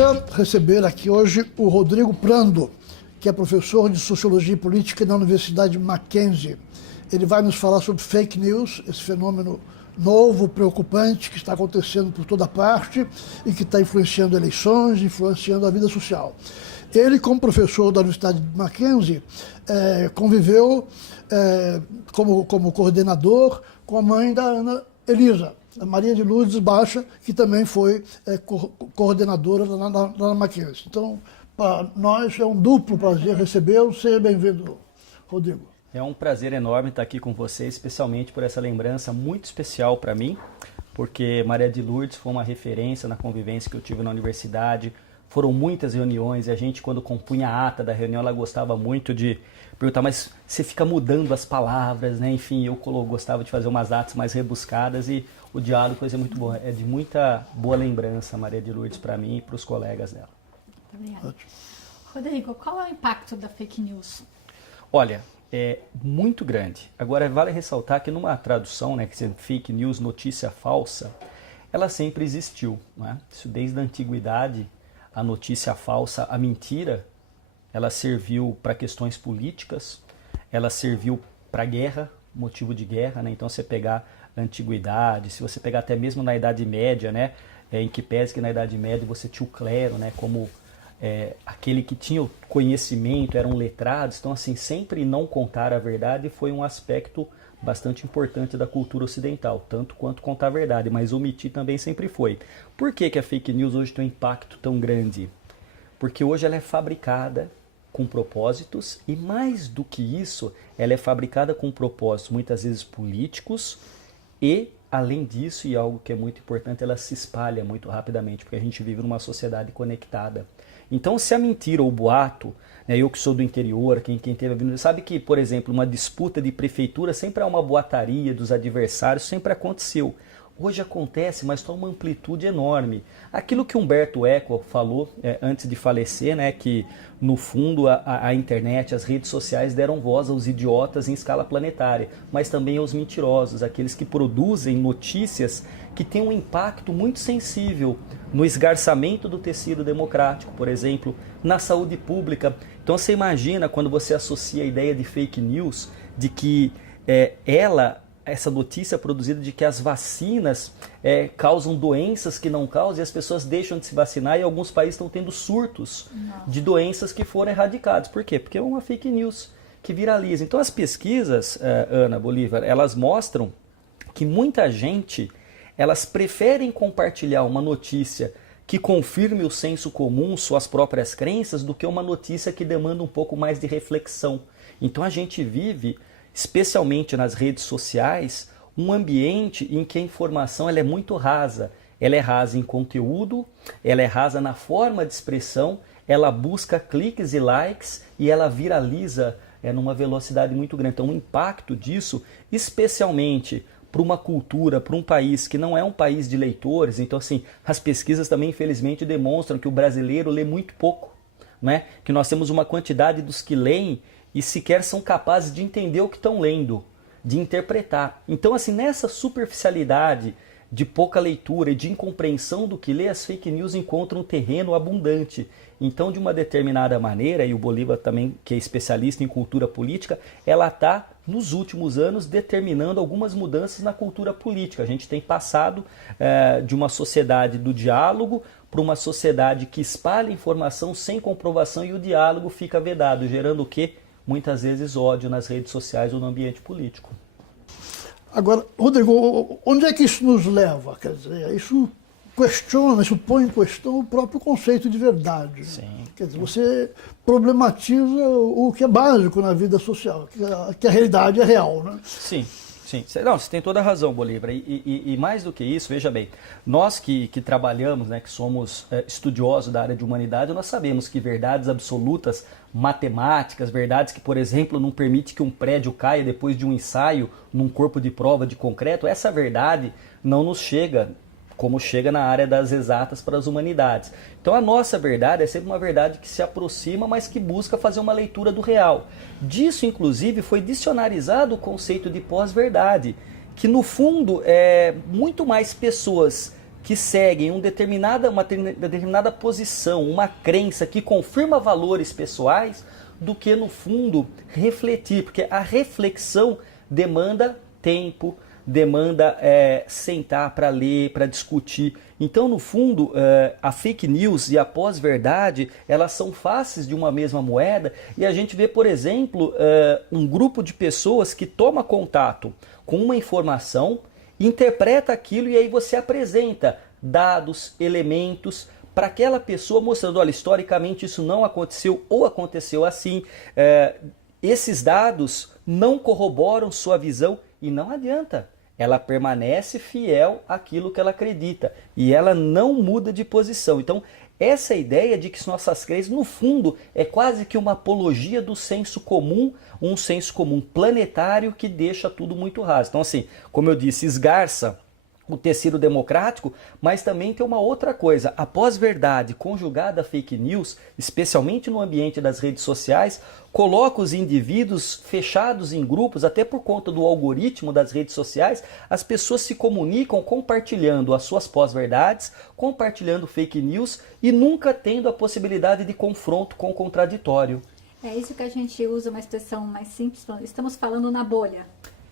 alegria receber aqui hoje o Rodrigo Prando, que é professor de Sociologia e Política na Universidade Mackenzie. Ele vai nos falar sobre fake news, esse fenômeno novo, preocupante, que está acontecendo por toda parte e que está influenciando eleições, influenciando a vida social. Ele, como professor da Universidade de Mackenzie, conviveu como coordenador com a mãe da Ana Elisa, a Maria de Lourdes Baixa, que também foi coordenadora na Mackenzie. Então, para nós é um duplo prazer recebê-lo. Seja bem-vindo, Rodrigo. É um prazer enorme estar aqui com você, especialmente por essa lembrança muito especial para mim, porque Maria de Lourdes foi uma referência na convivência que eu tive na universidade. Foram muitas reuniões e a gente, quando compunha a ata da reunião, ela gostava muito de perguntar, mas você fica mudando as palavras, né? Enfim, eu gostava de fazer umas atas mais rebuscadas e o diálogo, coisa muito boa. É de muita boa lembrança, Maria de Lourdes, para mim e para os colegas dela. Obrigada. Rodrigo, qual é o impacto da fake news? Olha, é muito grande. Agora, vale ressaltar que numa tradução, né, que é fake news, notícia falsa, ela sempre existiu, né? Isso desde a antiguidade, a notícia falsa, a mentira, ela serviu para questões políticas, ela serviu para guerra, motivo de guerra, né? Então, você pegar a antiguidade, se você pegar até mesmo na Idade Média, né, em que pese que na Idade Média você tinha o clero, né, como aquele que tinha o conhecimento, eram letrados. Então, assim, sempre não contar a verdade foi um aspecto bastante importante da cultura ocidental, tanto quanto contar a verdade, mas omitir também sempre foi. Por que a fake news hoje tem um impacto tão grande? Porque hoje ela é fabricada com propósitos e, mais do que isso, ela é fabricada com propósitos muitas vezes políticos e, além disso, e algo que é muito importante, ela se espalha muito rapidamente, porque a gente vive numa sociedade conectada. Então, se a mentira ou o boato, né, eu que sou do interior, quem teve a vida, sabe que, por exemplo, uma disputa de prefeitura sempre há uma boataria dos adversários, sempre aconteceu. Hoje acontece, mas toma uma amplitude enorme. Aquilo que Humberto Eco falou antes de falecer, né, que no fundo a internet, as redes sociais deram voz aos idiotas em escala planetária, mas também aos mentirosos, aqueles que produzem notícias que têm um impacto muito sensível no esgarçamento do tecido democrático, por exemplo, na saúde pública. Então você imagina quando você associa a ideia de fake news, de que essa notícia produzida de que as vacinas causam doenças que não causam e as pessoas deixam de se vacinar e alguns países estão tendo surtos de doenças que foram erradicadas. Por quê? Porque é uma fake news que viraliza. Então as pesquisas, Ana Bolívar, elas mostram que muita gente, elas preferem compartilhar uma notícia que confirme o senso comum, suas próprias crenças, do que uma notícia que demanda um pouco mais de reflexão. Então a gente vive, especialmente nas redes sociais, um ambiente em que a informação ela é muito rasa. Ela é rasa em conteúdo, ela é rasa na forma de expressão, ela busca cliques e likes e ela viraliza numa velocidade muito grande. Então o impacto disso, especialmente para uma cultura, para um país que não é um país de leitores, então assim, as pesquisas também infelizmente demonstram que o brasileiro lê muito pouco, né? Que nós temos uma quantidade dos que leem e sequer são capazes de entender o que estão lendo, de interpretar. Então, assim, nessa superficialidade de pouca leitura e de incompreensão do que lê, as fake news encontram um terreno abundante. Então, de uma determinada maneira, e o Bolívar também, que é especialista em cultura política, ela está, nos últimos anos, determinando algumas mudanças na cultura política. A gente tem passado de uma sociedade do diálogo para uma sociedade que espalha informação sem comprovação e o diálogo fica vedado, gerando o quê? Muitas vezes ódio nas redes sociais ou no ambiente político. Agora, Rodrigo, onde é que isso nos leva? Quer dizer, isso questiona, isso põe em questão o próprio conceito de verdade. Sim. Quer dizer, você problematiza o que é básico na vida social, que a realidade é real, né? Sim. Sim, não, você tem toda a razão, Bolívar. E mais do que isso, veja bem, nós que trabalhamos, né, que somos estudiosos da área de humanidade, nós sabemos que verdades absolutas, matemáticas, verdades que, por exemplo, não permite que um prédio caia depois de um ensaio num corpo de prova de concreto, essa verdade não nos chega como chega na área das exatas para as humanidades. Então a nossa verdade é sempre uma verdade que se aproxima, mas que busca fazer uma leitura do real. Disso, inclusive, foi dicionarizado o conceito de pós-verdade, que no fundo muito mais pessoas que seguem uma determinada posição, uma crença que confirma valores pessoais, do que, no fundo, refletir. Porque a reflexão demanda tempo, demanda sentar para ler, para discutir. Então, no fundo, a fake news e a pós-verdade, elas são faces de uma mesma moeda, e a gente vê, por exemplo, um grupo de pessoas que toma contato com uma informação, interpreta aquilo e aí você apresenta dados, elementos para aquela pessoa, mostrando, olha, historicamente isso não aconteceu ou aconteceu assim. Esses dados não corroboram sua visão e não adianta. Ela permanece fiel àquilo que ela acredita e ela não muda de posição. Então, essa ideia de que nossas crenças, no fundo, é quase que uma apologia do senso comum, um senso comum planetário que deixa tudo muito raso. Então, assim, como eu disse, esgarça o tecido democrático, mas também tem uma outra coisa. A pós-verdade conjugada a fake news, especialmente no ambiente das redes sociais, coloca os indivíduos fechados em grupos, até por conta do algoritmo das redes sociais. As pessoas se comunicam compartilhando as suas pós-verdades, compartilhando fake news e nunca tendo a possibilidade de confronto com o contraditório. É isso que a gente usa uma expressão mais simples, estamos falando na bolha.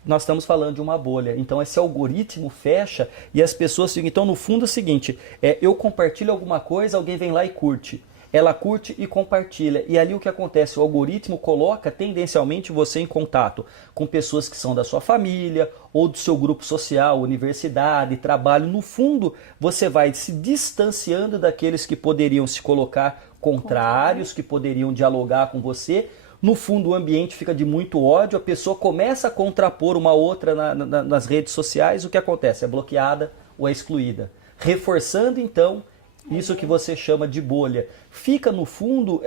Nós estamos falando de uma bolha. Então esse algoritmo fecha e as pessoas ficam. Então, no fundo, é o seguinte, eu compartilho alguma coisa, alguém vem lá e curte. Ela curte e compartilha. E ali o que acontece? O algoritmo coloca tendencialmente você em contato com pessoas que são da sua família ou do seu grupo social, universidade, trabalho. No fundo, você vai se distanciando daqueles que poderiam se colocar contrários, que poderiam dialogar com você. No fundo, o ambiente fica de muito ódio, a pessoa começa a contrapor uma outra nas redes sociais, o que acontece? É bloqueada ou é excluída. Reforçando, então, isso que você chama de bolha. Fica, no fundo,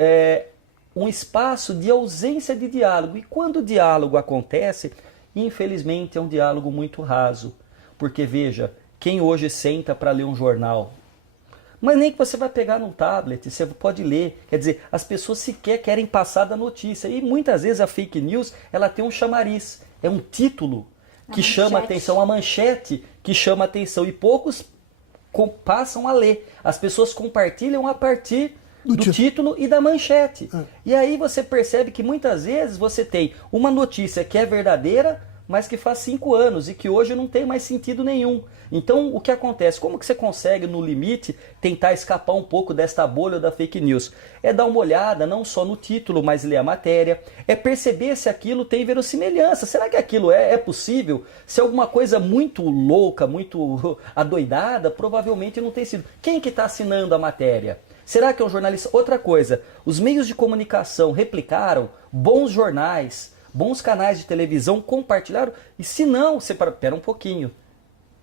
um espaço de ausência de diálogo. E quando o diálogo acontece, infelizmente é um diálogo muito raso. Porque, veja, quem hoje senta para ler um jornal, mas nem que você vai pegar num tablet, você pode ler. Quer dizer, as pessoas sequer querem passar da notícia. E muitas vezes a fake news, ela tem um chamariz. É um título que chama atenção, uma manchete que chama atenção. E poucos passam a ler. As pessoas compartilham a partir do título e da manchete. E aí você percebe que muitas vezes você tem uma notícia que é verdadeira, mas que faz 5 anos e que hoje não tem mais sentido nenhum. Então, o que acontece? Como que você consegue, no limite, tentar escapar um pouco desta bolha da fake news? É dar uma olhada, não só no título, mas ler a matéria. É perceber se aquilo tem verossimilhança. Será que aquilo é possível? Se é alguma coisa muito louca, muito adoidada, provavelmente não tem sido. Quem que está assinando a matéria? Será que é um jornalista? Outra coisa, os meios de comunicação replicaram, bons jornais, bons canais de televisão compartilharam, e se não, você espera um pouquinho,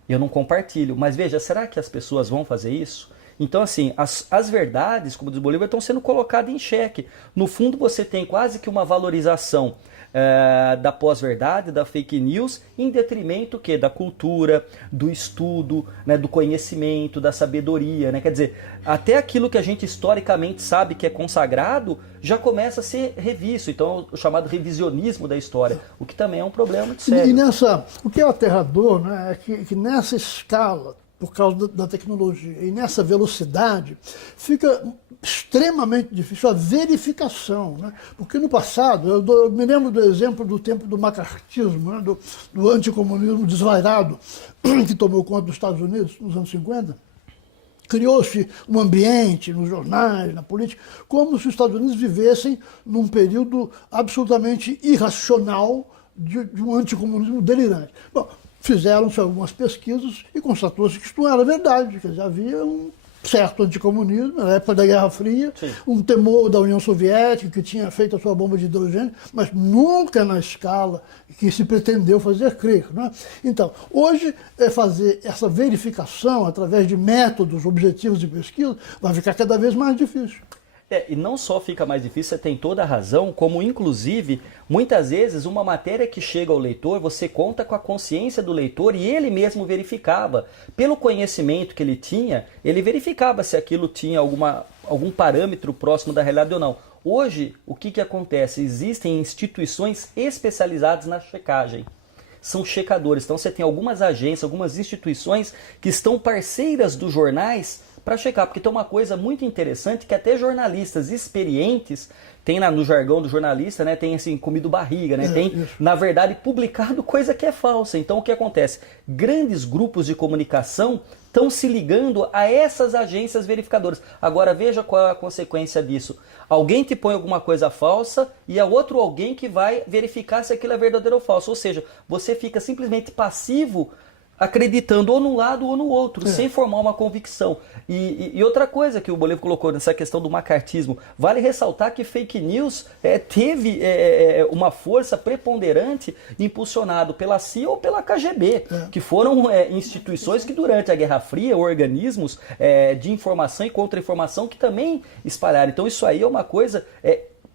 eu não compartilho, mas veja, será que as pessoas vão fazer isso? Então, assim, as verdades, como diz Bolívar, estão sendo colocadas em xeque. No fundo, você tem quase que uma valorização da pós-verdade, da fake news, em detrimento que da cultura, do estudo, né, do conhecimento, da sabedoria, né? Quer dizer, até aquilo que a gente historicamente sabe que é consagrado já começa a ser revisto. Então, o chamado revisionismo da história, o que também é um problema muito sério. E o que é aterrador, né, é que nessa escala, por causa da tecnologia e nessa velocidade, fica extremamente difícil a verificação, né? Porque no passado, eu me lembro do exemplo do tempo do macartismo, né? do anticomunismo desvairado que tomou conta dos Estados Unidos nos anos 50, criou-se um ambiente nos jornais, na política, como se os Estados Unidos vivessem num período absolutamente irracional de um anticomunismo delirante. Bom, fizeram-se algumas pesquisas e constatou-se que isso não era verdade, quer dizer, havia um certo anticomunismo, na época da Guerra Fria, sim, um temor da União Soviética, que tinha feito a sua bomba de hidrogênio, mas nunca na escala que se pretendeu fazer crer. Né? Então, hoje, fazer essa verificação através de métodos objetivos de pesquisa vai ficar cada vez mais difícil. E não só fica mais difícil, você tem toda a razão, como inclusive, muitas vezes, uma matéria que chega ao leitor, você conta com a consciência do leitor e ele mesmo verificava. Pelo conhecimento que ele tinha, ele verificava se aquilo tinha algum parâmetro próximo da realidade ou não. Hoje, o que acontece? Existem instituições especializadas na checagem. são checadores. Então você tem algumas agências, algumas instituições que estão parceiras dos jornais para checar, porque tem uma coisa muito interessante que até jornalistas experientes tem no jargão do jornalista, né, tem assim, comido barriga, né, tem, na verdade, publicado coisa que é falsa. Então o que acontece? Grandes grupos de comunicação estão se ligando a essas agências verificadoras. Agora veja qual é a consequência disso. Alguém te põe alguma coisa falsa e é outro alguém que vai verificar se aquilo é verdadeiro ou falso. Ou seja, você fica simplesmente passivo, acreditando ou num lado ou no outro, sem formar uma convicção. E outra coisa que o Bolívar colocou nessa questão do macartismo, vale ressaltar que fake news teve uma força preponderante impulsionado pela CIA ou pela KGB, que foram instituições que durante a Guerra Fria, organismos de informação e contra-informação que também espalharam. Então isso aí é uma coisa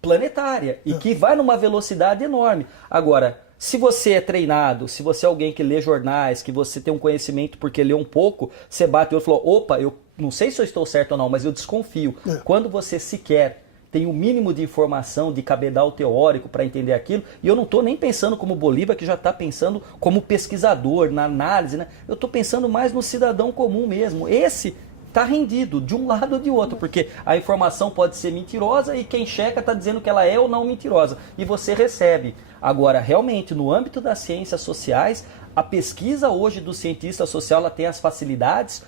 planetária e que vai numa velocidade enorme. Agora, se você é treinado, se você é alguém que lê jornais, que você tem um conhecimento porque lê um pouco, você bate e falou, opa, eu não sei se eu estou certo ou não, mas eu desconfio. Quando você sequer tem o mínimo de informação, de cabedal teórico para entender aquilo, e eu não estou nem pensando como Bolívar, que já está pensando como pesquisador, na análise, né? Eu estou pensando mais no cidadão comum mesmo. Esse está rendido de um lado ou de outro, porque a informação pode ser mentirosa e quem checa está dizendo que ela é ou não mentirosa, e você recebe. Agora, realmente, no âmbito das ciências sociais, a pesquisa hoje do cientista social ela tem as facilidades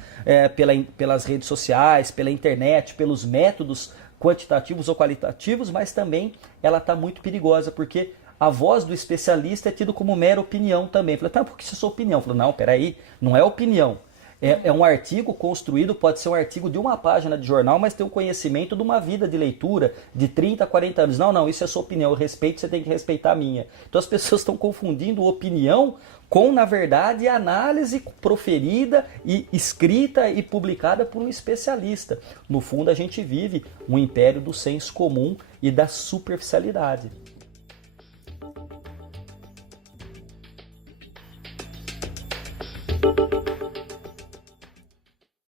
pelas redes sociais, pela internet, pelos métodos quantitativos ou qualitativos, mas também ela está muito perigosa, porque a voz do especialista é tido como mera opinião também. Falei, tá, por que isso é sua opinião? Falei, não, peraí, não é opinião. É um artigo construído, pode ser um artigo de uma página de jornal, mas tem um conhecimento de uma vida de leitura de 30, 40 anos. Não, isso é sua opinião, eu respeito, você tem que respeitar a minha. Então as pessoas estão confundindo opinião com, na verdade, análise proferida e escrita e publicada por um especialista. No fundo, a gente vive um império do senso comum e da superficialidade.